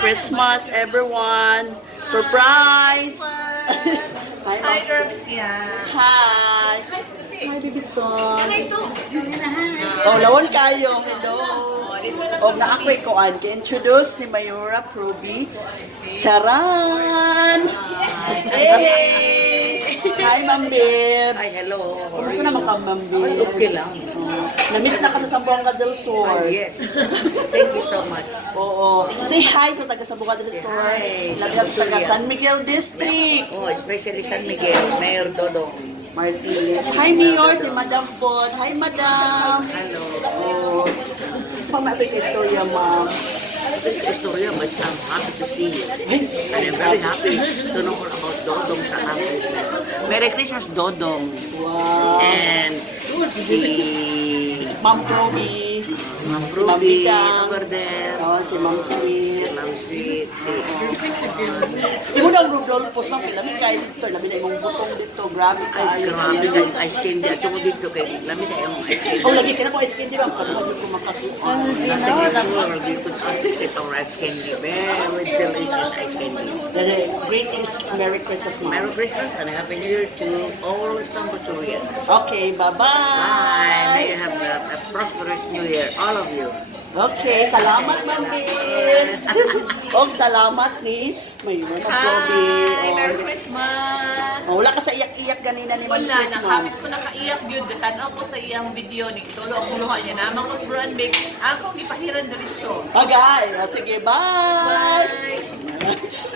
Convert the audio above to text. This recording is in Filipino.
Christmas, everyone. Surprise! Hi, Dormisia. Hi! Hi, Bibiton. Hi, ito. Oh, lawon kayo. Hello. O, na-ako'y koan. Ka-introduce ni Mayora Proby. Charan! Hey! Hi, Ma'am Bibs. Hi, hello. Kumusta naman ka, Ma'am Bibs? Okay lang. Na-miss na ka sa Zamboanga del Sur. Yes. Thank you so much. Oo. Say hi sa taga Zamboanga del Sur. Hi, sa Lagat taga Victoria. San Miguel District. Oh, especially San Miguel, Mayor Dodong. Martinez. Hi, Mayor. Si Madam Pod. Hi, Madam. Hello. Oh. Gusto mo natin istorya, Ma'am. This is Historia, but I'm happy to see you. And I'm very happy to know more about Dodong sa accomplishment. Merry Christmas, Dodong. Wow. And the Ma'am Proby. Ma'am Si Ma'am Ruby Bidang. over there. Oh, si Ma'am Sweet. Ma'am Sweet. Si Imo daw Rudolphos, Ma'am. Lamin kayo dito. Lamin na imong butong dito. Grabe Ay, kayo. grabe kayo ice candy. At yung dito kay lamit ay yung ice candy. Oh, lagi ka na po ice candy, Ma'am. Para hindi ko makakita. Nothing is more good to us except our ice candy. Very delicious ice candy. Greetings. Merry Christmas, Ma'am. Merry Christmas and Happy New Year to all Sambotorians. Okay, bye-bye. Bye! May you have a prosperous New Year, all of you. Okay, salamat, Ma'am Bibs. Og salamat ni Mayora Proby. Hi! Merry Christmas! Oh, wala ka sa iyak-iyak ganina ni Ma'am Wala, Sweet, Ma'am. nakapit ko nakaiyak yun. Tanaw ko sa iyang video ni Tulo ang kuluha niya naman ko sa Brown Bake. Ako, gipahiran diretsyo. Okay, sige, bye. Bye!